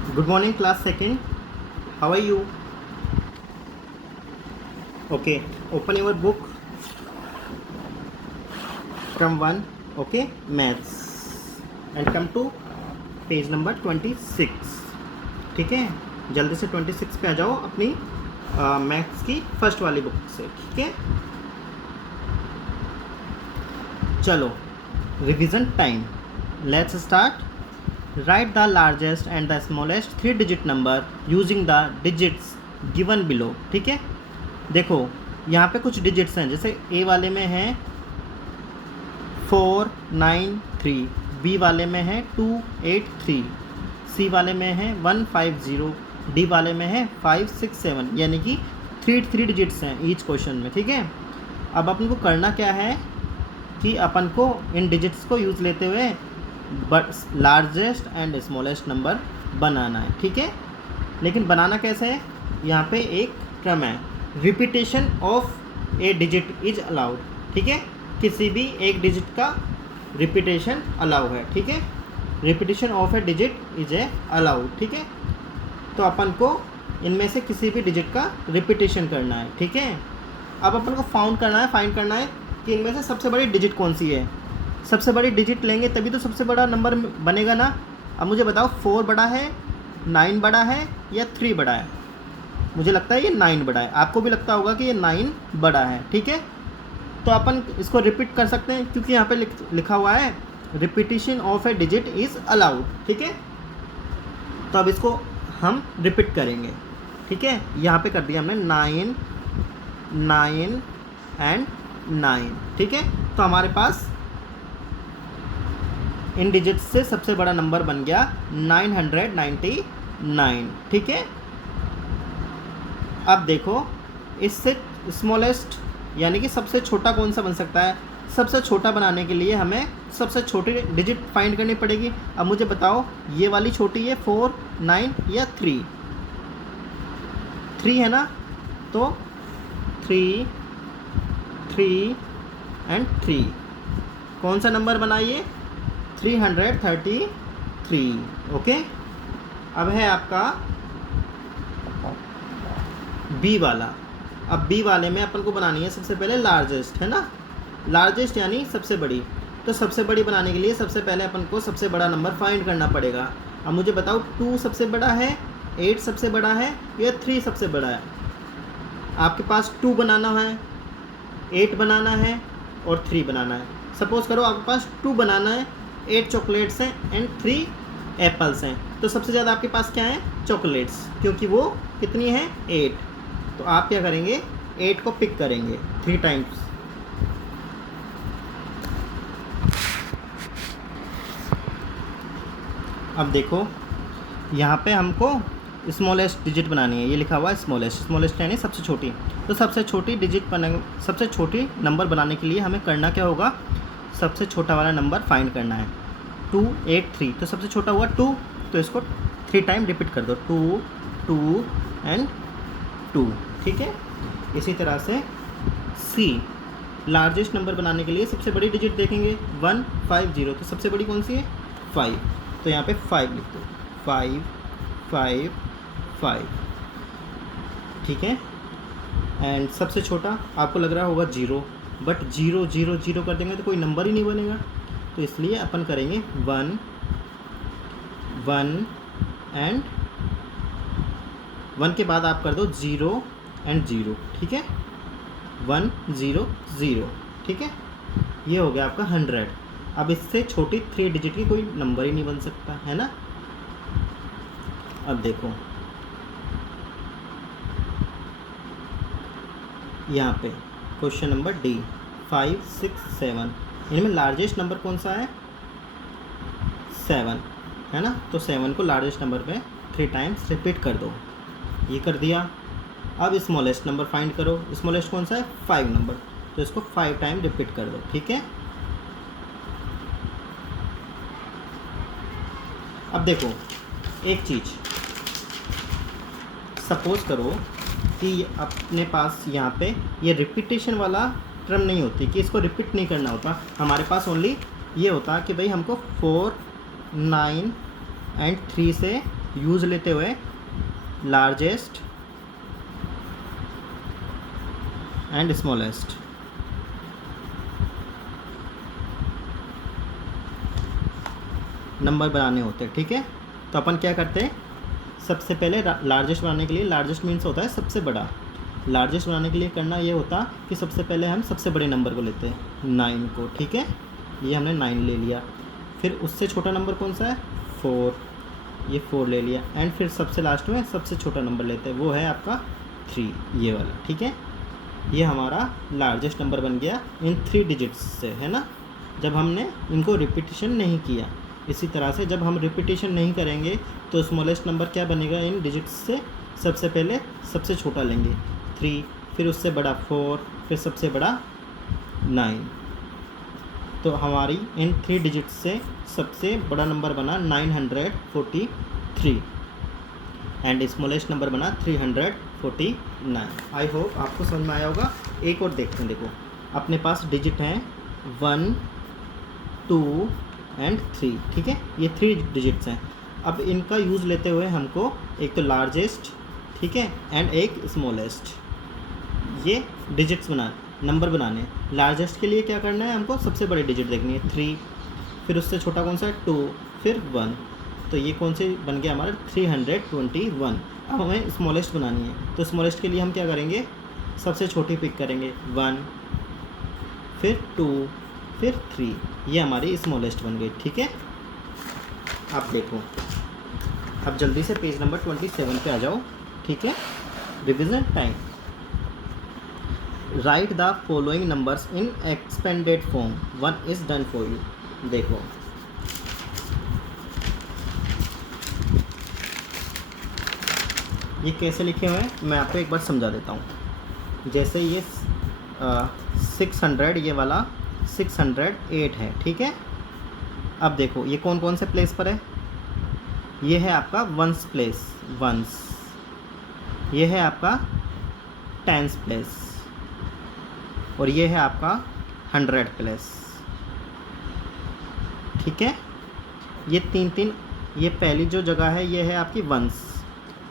Good morning, class second. How are you? Okay, open your book from 1, okay, maths, and come to page number 26. ठीक है, जल्दी से 26 पे आ जाओ अपनी मैथ्स की फर्स्ट वाली बुक से. ठीक है, चलो revision time. Let's start. Right the largest and the smallest 3 digit number using the digits given below. ठीक है, देखो यहाँ पे कुछ डिजिट्स हैं, जैसे ए वाले में है 493, बी वाले में है 283, सी वाले में है 150, डी वाले में है 567, यानी कि 3 डिजिट्स हैं ईच क्वेश्चन में. ठीक है, अब अपन को करना क्या है कि अपन को इन डिजिट्स को यूज़ लेते हुए लार्जेस्ट एंड स्मॉलेस्ट नंबर बनाना है. ठीक है, लेकिन बनाना कैसे है, यहाँ पे एक क्रम है, repetition of A digit is allowed. ठीक है, किसी भी एक डिजिट का रिपीटेशन अलाउ है. ठीक है, repetition of A digit is a allowed. ठीक है, तो अपन को इनमें से किसी भी डिजिट का रिपीटेशन करना है. ठीक है, अब अपन को फाइंड करना है कि इनमें से सबसे बड़ी डिजिट कौन सी है. सबसे बड़ी डिजिट लेंगे तभी तो सबसे बड़ा नंबर बनेगा ना. अब मुझे बताओ 4 बड़ा है, 9 बड़ा है या 3 बड़ा है. मुझे लगता है ये 9 बड़ा है, आपको भी लगता होगा कि ये 9 बड़ा है. ठीक है, तो अपन इसको रिपीट कर सकते हैं क्योंकि यहाँ पे लिखा हुआ है repetition of A digit is allowed. ठीक है, तो अब इसको हम रिपीट करेंगे. ठीक है, यहाँ पे कर दिया हमने 9 9 एंड 9. ठीक है, तो हमारे पास इन डिजिट्स से सबसे बड़ा नंबर बन गया 999. ठीक है, अब देखो इससे स्मॉलेस्ट यानी कि सबसे छोटा कौन सा बन सकता है. सबसे छोटा बनाने के लिए हमें सबसे छोटी डिजिट फाइंड करनी पड़ेगी. अब मुझे बताओ ये वाली छोटी है 4, 9 या 3. 3 है ना, तो 3 3 एंड 3 कौन सा नंबर बनाइए, 333. ओके, अब है आपका बी वाला. अब बी वाले में अपन को बनानी है सबसे पहले लार्जेस्ट, है ना, लार्जेस्ट यानी सबसे बड़ी. तो सबसे बड़ी बनाने के लिए सबसे पहले अपन को सबसे बड़ा नंबर फाइंड करना पड़ेगा. अब मुझे बताओ 2 सबसे बड़ा है, 8 सबसे बड़ा है या 3 सबसे बड़ा है. आपके पास 2 बनाना है, 8 बनाना है और 3 बनाना है. सपोज़ करो आपके पास 2 बनाना है, 8 चॉकलेट्स हैं एंड 3 एप्पल्स हैं. तो सबसे ज़्यादा आपके पास क्या है, चॉकलेट्स, क्योंकि वो कितनी है 8. तो आप क्या करेंगे, 8 को पिक करेंगे 3 टाइम्स. अब देखो यहाँ पे हमको स्मॉलेस्ट डिजिट बनानी है. ये लिखा हुआ है स्मॉलेस्ट यानी सबसे छोटी. तो सबसे छोटी सबसे छोटी नंबर बनाने के लिए हमें करना क्या होगा, सबसे छोटा वाला नंबर फाइंड करना है. 283, तो सबसे छोटा हुआ 2, तो इसको 3 टाइम रिपीट कर दो, 2 2 एंड 2. ठीक है, इसी तरह से सी लार्जेस्ट नंबर बनाने के लिए सबसे बड़ी डिजिट देखेंगे 150, तो सबसे बड़ी कौन सी है 5. तो यहाँ पे 5 लिख दो, 5 5 5. ठीक है, एंड सबसे छोटा आपको लग रहा होगा 0, बट 0 0 0 कर देंगे तो कोई नंबर ही नहीं बनेगा. तो इसलिए अपन करेंगे 1 1 एंड 1 के बाद आप कर दो 0 एंड 0. ठीक है, 1 0 0. ठीक है, ये हो गया आपका 100. अब इससे छोटी 3 डिजिट की कोई नंबर ही नहीं बन सकता, है ना. अब देखो यहाँ पे क्वेश्चन नंबर डी 5 6 7, इनमें लार्जेस्ट नंबर कौन सा है 7, है ना. तो 7 को लार्जेस्ट नंबर पे 3 टाइम्स रिपीट कर दो. ये कर दिया. अब स्मॉलेस्ट नंबर फाइंड करो. स्मॉलेस्ट कौन सा है 5 नंबर, तो इसको 5 टाइम रिपीट कर दो. ठीक है, अब देखो एक चीज़, सपोज़ करो कि अपने पास यहाँ पे ये रिपीटेशन वाला टर्म नहीं होती कि इसको रिपीट नहीं करना होता. हमारे पास ओनली ये होता कि भाई हमको 4 9 एंड 3 से यूज लेते हुए लार्जेस्ट एंड स्मॉलेस्ट। नंबर बनाने होते हैं, ठीक है। तो अपन क्या करते हैं, सबसे पहले लार्जेस्ट बनाने के लिए, लार्जेस्ट मीन्स होता है सबसे बड़ा, लार्जेस्ट बनाने के लिए करना ये होता कि सबसे पहले हम सबसे बड़े नंबर को लेते हैं 9 को, ठीक है। ये हमने 9 ले लिया। फिर उससे छोटा नंबर कौन सा है 4, ये 4 ले लिया। एंड फिर सबसे लास्ट में सबसे छोटा नंबर लेते हैं, वो है आपका 3, ये वाला, ठीक है। ये हमारा लार्जेस्ट नंबर बन गया इन 3 डिजिट्स से, है ना, जब हमने इनको रिपीटिशन नहीं किया। इसी तरह से जब हम रिपीटिशन नहीं करेंगे तो स्मॉलेस्ट नंबर क्या बनेगा इन डिजिट्स से, सबसे पहले सबसे छोटा लेंगे 3, फिर उससे बड़ा 4, फिर सबसे बड़ा 9। तो हमारी इन 3 डिजिट्स से सबसे बड़ा नंबर बना 943 एंड स्मॉलेस्ट नंबर बना 349। आई होप आपको समझ में आया होगा। एक और देखते हैं, देखो अपने पास डिजिट हैं 1, 2 एंड 3, ठीक है। ये 3 डिजिट्स हैं। अब इनका यूज़ लेते हुए हमको एक तो लार्जेस्ट, ठीक है, एंड एक स्मॉलेस्ट, ये डिजिट्स नंबर बनाने। लार्जेस्ट के लिए क्या करना है, हमको सबसे बड़ी डिजिट देखनी है 3, फिर उससे छोटा कौन सा है 2, फिर 1। तो ये कौन से बन गया हमारा 321। अब हमें स्मॉलेस्ट बनानी है, तो स्मॉलेस्ट के लिए हम क्या करेंगे, सबसे छोटी पिक करेंगे 1, फिर 2, फिर 3, ये हमारी स्मॉलेस्ट बन गई, ठीक है। आप देखो, अब जल्दी से पेज नंबर 27 पे आ जाओ, ठीक है। Revision time. Right the following numbers in expanded form, 1 is done for you. देखो ये कैसे लिखे हुए हैं मैं आपको एक बार समझा देता हूँ। जैसे ये 600, ये वाला 608 है, ठीक है। अब देखो ये कौन कौन से प्लेस पर है, ये है आपका वंस प्लेस, वंस, ये है आपका टेंस प्लेस, और ये है आपका 100 प्लेस, ठीक है। ये 3 ये पहली जो जगह है ये है आपकी वंस,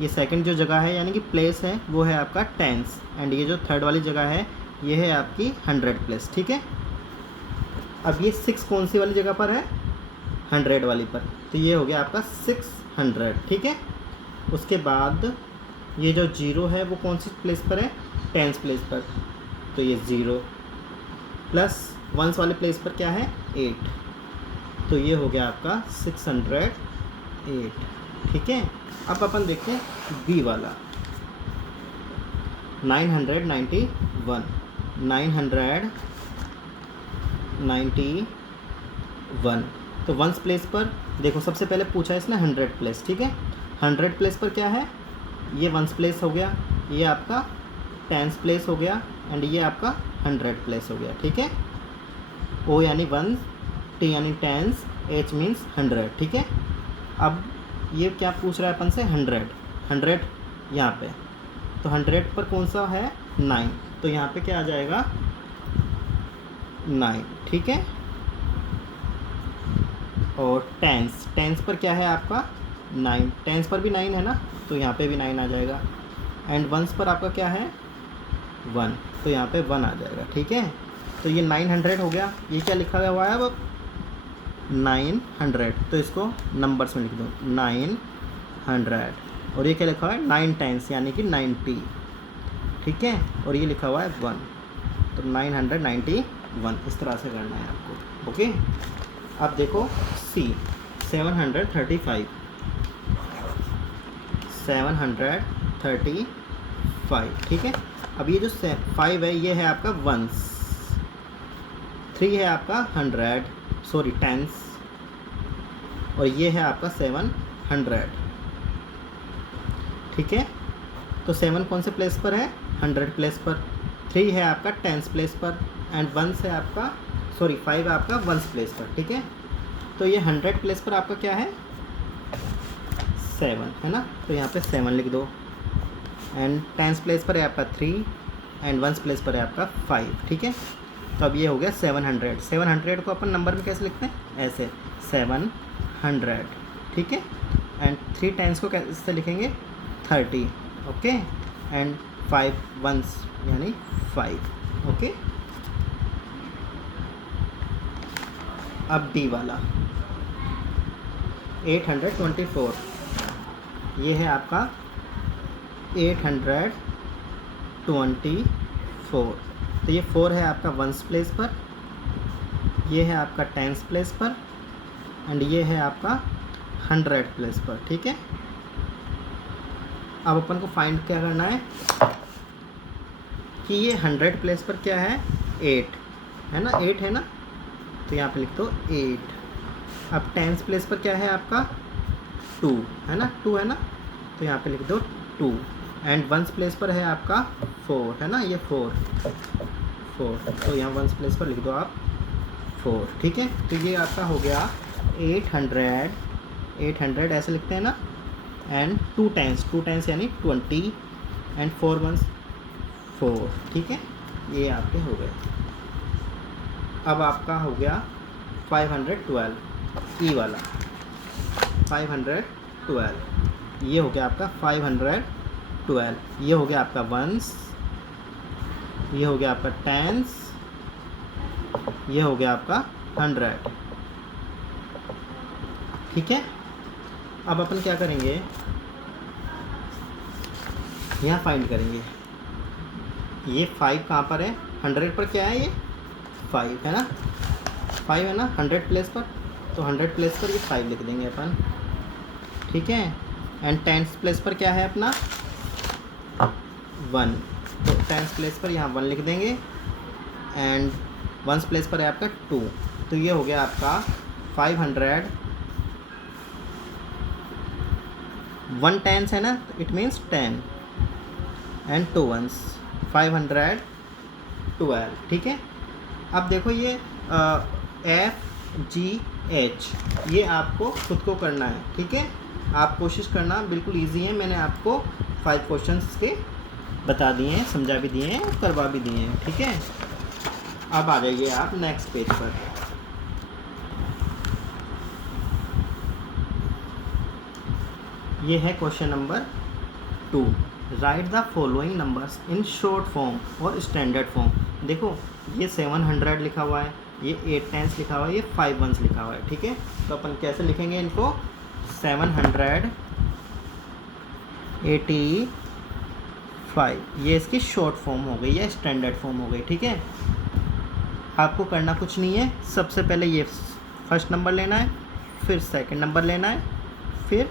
ये सेकंड जो जगह है यानी कि प्लेस है वो है आपका टेंस, एंड ये जो थर्ड वाली जगह है ये है आपकी 100 प्लेस, ठीक है। अब ये 6 कौन सी वाली जगह पर है, 100 वाली पर, तो ये हो गया आपका 600, ठीक है। उसके बाद ये जो 0 है वो कौन सी प्लेस पर है, टेंस प्लेस पर, तो ये 0 प्लस वंस वाले प्लेस पर क्या है 8, तो ये हो गया आपका 608, ठीक है। अब अपन देखते हैं बी वाला 991, 991। तो वंस प्लेस पर देखो सबसे पहले पूछा है इसने 100 प्लेस, ठीक है। 100 प्लेस पर क्या है, ये वंस प्लेस हो गया, ये आपका टेंस प्लेस हो गया, एंड ये आपका 100 प्लेस हो गया, ठीक है। ओ यानी वंस, टी यानी टेंस, एच मीन्स 100, ठीक है। अब ये क्या पूछ रहा है अपन से 100 यहाँ पे, तो 100 पर कौन सा है 9, तो यहाँ पे क्या आ जाएगा 9, ठीक है। और टेंस पर क्या है आपका 9, टेंस पर भी 9 है ना, तो यहाँ पे भी 9 आ जाएगा। एंड वंस पर आपका क्या है 1, तो यहाँ पे 1 आ जाएगा, ठीक है। तो ये 900 हो गया। ये क्या लिखा हुआ है अब 900, तो इसको नंबर्स में लिख दो 900। और ये क्या लिखा हुआ है 9 टाइम्स यानी कि 90, ठीक है। और ये लिखा हुआ है 1, तो 991 इस तरह से करना है आपको, ओके। अब देखो सी 735, 735, ठीक है। अब ये जो 5 है ये है आपका वंस, 3 है आपका 100 टेंस, और ये है आपका 700, ठीक है। तो 7 कौन से प्लेस पर है 100 प्लेस पर, 3 है आपका टेंस प्लेस पर, एंड 1 है आपका 5 है आपका वंस प्लेस पर, ठीक है। तो ये 100 प्लेस पर आपका क्या है 7 है ना, तो यहाँ पे 7 लिख दो। एंड टेंस प्लेस पर है आपका 3, एंड वंस प्लेस पर है आपका 5, ठीक है। तो अब ये हो गया 700। 700 को अपन नंबर में कैसे लिखते हैं, ऐसे 700, ठीक है। एंड 3 टेंस को कैसे लिखेंगे 30, ओके, एंड 5 वंस यानी 5, ओके। अब डी वाला 824, ये है आपका 824, तो ये 4 है आपका वंस प्लेस पर, ये है आपका टेंस प्लेस पर, एंड ये है आपका 100 प्लेस पर, ठीक है। अब अपन को फाइंड क्या करना है कि ये 100 प्लेस पर क्या है 8 है ना, 8 है ना, तो यहाँ पे लिख दो 8। अब टेंस प्लेस पर क्या है आपका 2 है ना, 2 है ना, तो यहाँ पे लिख दो 2, एंड वंस प्लेस पर है आपका 4 है ना, ये 4, तो यहाँ वंस प्लेस पर लिख दो आप 4, ठीक है। तो ये आपका हो गया 800 ऐसे लिखते हैं ना, एंड 2 टेंस यानी 20, एंड 4 वंस 4, ठीक है। ये आपके हो गए। अब आपका हो गया 512, ई वाला 512, ये हो गया आपका 512, ये हो गया आपका वंस, ये हो गया आपका टेंस, ये हो गया आपका 100, ठीक है। अब अपन क्या करेंगे, यहाँ फाइंड करेंगे, ये 5 कहाँ पर है 100 पर, क्या है ये 5 है ना, 5 है ना 100 प्लेस पर, तो 100 प्लेस पर ये 5 लिख देंगे अपन, ठीक है। एंड टेंस प्लेस पर क्या है अपना 1, तो टेंस प्लेस पर यहाँ 1 लिख देंगे, एंड वंस प्लेस पर है आपका 2, तो ये हो गया आपका 500, 1 टेंस है ना, इट मीन्स 10, एंड 2 वंस 512, ठीक है। अब देखो ये FGH ये आपको खुद को करना है, ठीक है। आप कोशिश करना, बिल्कुल इजी है, मैंने आपको 5 क्वेश्चंस के बता दिए हैं, समझा भी दिए हैं, करवा भी दिए हैं, ठीक है। अब आ जाइए आप नेक्स्ट पेज पर। ये है question number 2, right the following numbers in short form और स्टैंडर्ड फॉर्म। देखो ये 700 लिखा हुआ है, ये 8 टेंस लिखा हुआ है, ये 5 वंस लिखा हुआ है, ठीक है। तो अपन कैसे लिखेंगे इनको, 785, ये इसकी शॉर्ट फॉर्म हो गई या स्टैंडर्ड फॉर्म हो गई, ठीक है। आपको करना कुछ नहीं है, सबसे पहले ये फर्स्ट नंबर लेना है, फिर सेकंड नंबर लेना है, फिर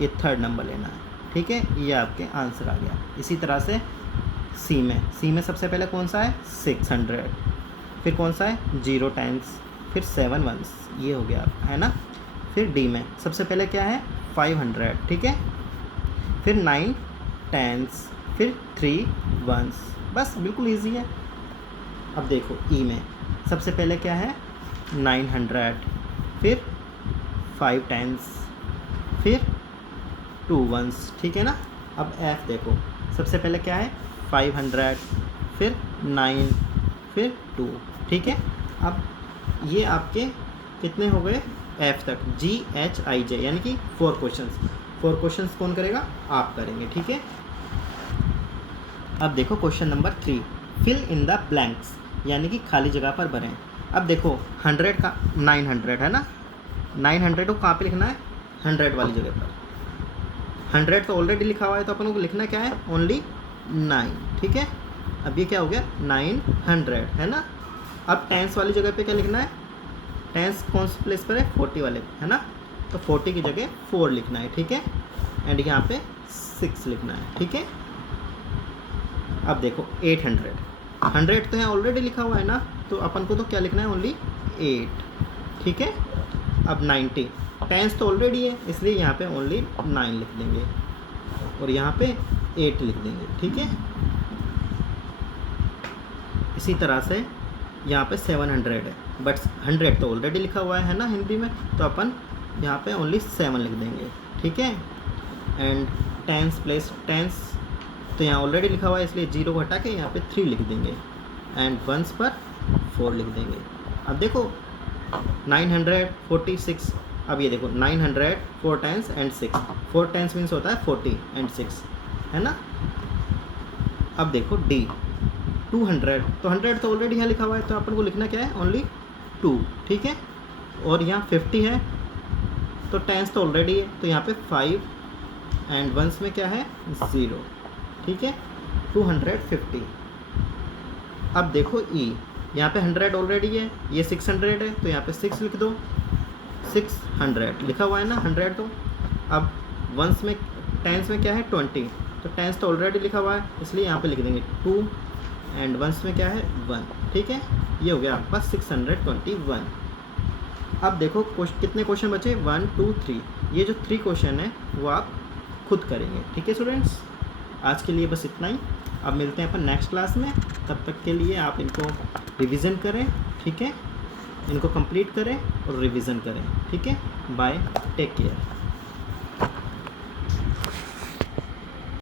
ये थर्ड नंबर लेना है, ठीक है। ये आपके आंसर आ गया। इसी तरह से सी में सबसे पहले कौन सा है 600, फिर कौन सा है 0 टाइम्स, फिर 7 वंस, ये हो गया है ना। फिर डी में सबसे पहले क्या है 500, ठीक है, फिर 9 टेंस, फिर 3 वंस, बस बिल्कुल इजी है। अब देखो ई में सबसे पहले क्या है 900, फिर 5 टेंस, फिर 2 वंस, ठीक है ना। अब एफ देखो सबसे पहले क्या है 500, फिर 9, फिर 2, ठीक है। अब ये आपके कितने हो गए एफ तक, GHIJ, यानी कि 4 क्वेश्चंस कौन करेगा, आप करेंगे, ठीक है। अब देखो question number 3, fill in the blanks, यानी कि खाली जगह पर भरें। अब देखो 100 का 900 है ना, 900 को कहाँ पे लिखना है 100 वाली जगह पर, 100 तो ऑलरेडी लिखा हुआ है, तो अपन को लिखना क्या है ओनली 9, ठीक है। अब ये क्या हो गया 900 है ना। अब टेंस वाली जगह पे क्या लिखना है, टेंस कौन से प्लेस पर है 40 वाले है ना, तो 40 की जगह 4 लिखना है, ठीक है, एंड यहाँ पे 6 लिखना है, ठीक है। अब देखो 800, 100 तो यहाँ ऑलरेडी लिखा हुआ है ना, तो अपन को तो क्या लिखना है ओनली 8, ठीक है। अब 90 टेंस तो ऑलरेडी है, इसलिए यहाँ पे ओनली 9 लिख देंगे, और यहाँ पे 8 लिख देंगे, ठीक है। इसी तरह से यहाँ पे 700 है, बट 100 तो ऑलरेडी लिखा हुआ है ना हिंदी में, तो अपन यहाँ पे ओनली 7 लिख देंगे, ठीक है। एंड टेंस प्लेस टेंस तो यहाँ ऑलरेडी लिखा हुआ है, इसलिए 0 को हटा के यहाँ पे 3 लिख देंगे, एंड वंस पर 4 लिख देंगे। अब देखो 946 अब ये देखो 900 4 टाइम्स एंड 6, 4 टाइम्स मीन्स होता है 40 एंड 6, है ना। अब देखो D 200, तो 100 तो ऑलरेडी यहाँ लिखा हुआ है, तो अपन को लिखना क्या है, ओनली 2, ठीक है। और यहाँ 50 है, तो टेंस तो ऑलरेडी है, तो यहाँ पे 5 एंड वंस में क्या है 0, ठीक है। 250। अब देखो E, यहाँ पे 100 ऑलरेडी है, ये 600 है, तो यहाँ पे 6 लिख दो, 600 लिखा हुआ है ना 100, तो अब वंस में टेंस में क्या है 20, तो टेंस तो ऑलरेडी लिखा हुआ है, इसलिए यहाँ पे लिख देंगे 2 एंड वंस में क्या है 1, ठीक है। ये हो गया आपके पास 621। अब देखो कितने क्वेश्चन बचे, 1 2 3, ये जो 3 क्वेश्चन है वो आप खुद करेंगे, ठीक है स्टूडेंट्स। आज के लिए बस इतना ही, अब मिलते हैं अपन नेक्स्ट क्लास में। तब तक के लिए आप इनको रिवीजन करें, ठीक है, इनको कंप्लीट करें और रिवीजन करें, ठीक है। Bye, take care.